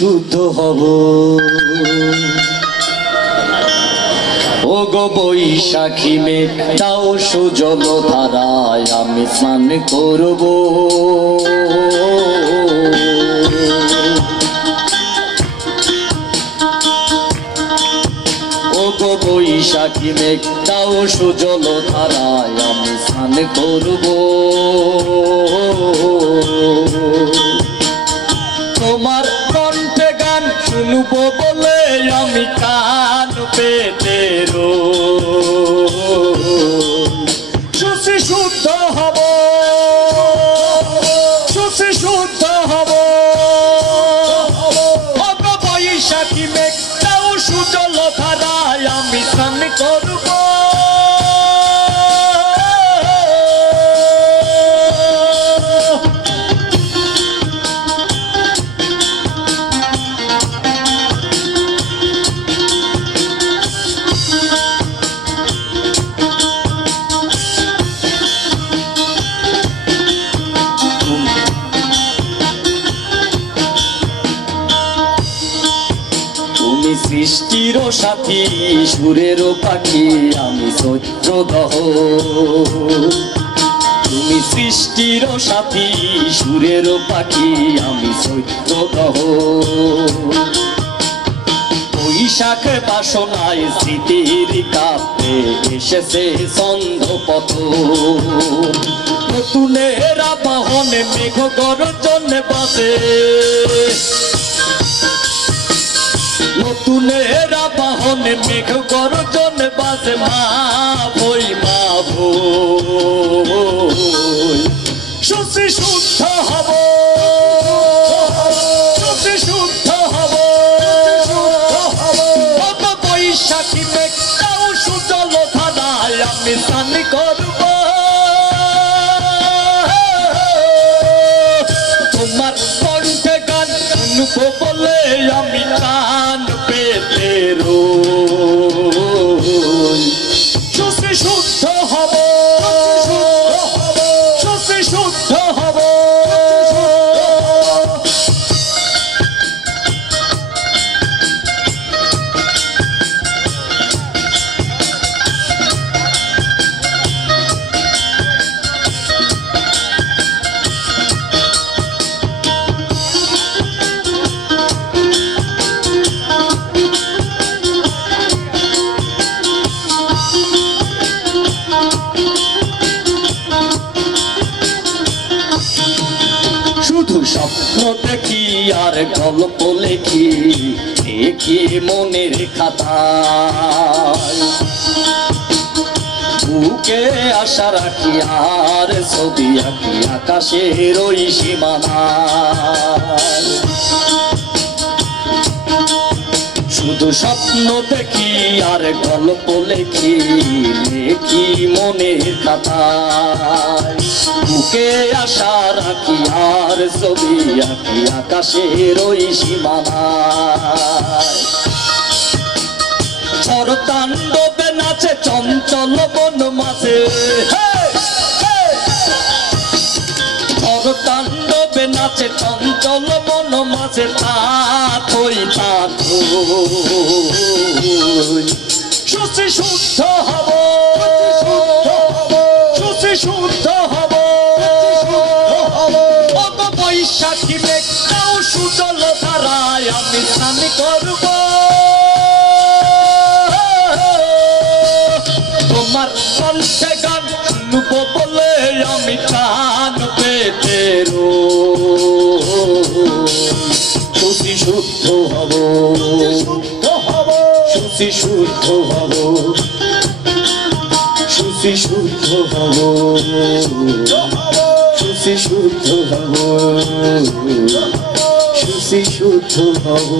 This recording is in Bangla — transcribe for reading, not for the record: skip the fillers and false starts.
শুদ্ধ হব। ও গো বৈশাখী মেঘ দাও সুজল ধারায় আমি স্নান করব। ও গো বৈশাখী মেঘ দাও সুজল ধারায় আমি স্নান করব। তোমার কণ্ঠে গান শুনবো বলে আমি কান পেতে শুচি শুদ্ধ হব, শুচি শুদ্ধ হব। বৈশাখী মেঘ দাও সুজল ধারায় আমি স্নান করব। সৃষ্টির সাথী সুরের পাখি আমি চৈত্রদহ। তুমি সৃষ্টির সাথী সুরের পাখি আমি চৈত্রদহ। বৈশাখ বাসনায় স্মৃতির কাপে এসেছে ছন্দপথ। নতুনের আবাহনে মেঘ গর্জন বাজে, নতুনের আবাহনে মেঘ গর্জন বাজে। মা বই মা বই শুচি শুদ্ধ হব, শুচি শুদ্ধ হব। বৈশাখী মেঘ দাও সুজল ধারায় আমি স্নান করব। তোমার কণ্ঠে গান শুনবো বলে আমি কান পেতে শুচি শুদ্ধ হব, শুচি শুদ্ধ হব। স্বপ্ন দেখি আর গল্প লেখি দেখি মনের খাতায়। বুকে আশা রাখি আর ছবি আঁকি আকাশের ওই সীমানায়। শুধু স্বপ্ন দেখি আর গল্প লেখি লেখি মনের খাতায়। বুকে আশা রাখি আর ছবি আঁকি আকাশের ওই সীমানায়। ঝড়তাণ্ডবে নাচে চঞ্চল বন মাঝে, ঝড়তাণ্ডবে নাচে চঞ্চল বন মাঝে। তাথই তাথই শুচি শুদ্ধ হব, শুচি শুদ্ধ হব। বৈশাখী মেঘ দাও সুজল ধারায় আমি স্নান করব। তোমার কণ্ঠে গান শুনবো বলে আমি কান পেতে শুচি শুদ্ধ হব, শুচি শুদ্ধ হব, শুচি শুদ্ধ হব, শুচি শুদ্ধ হব, শুচি শুদ্ধ হব।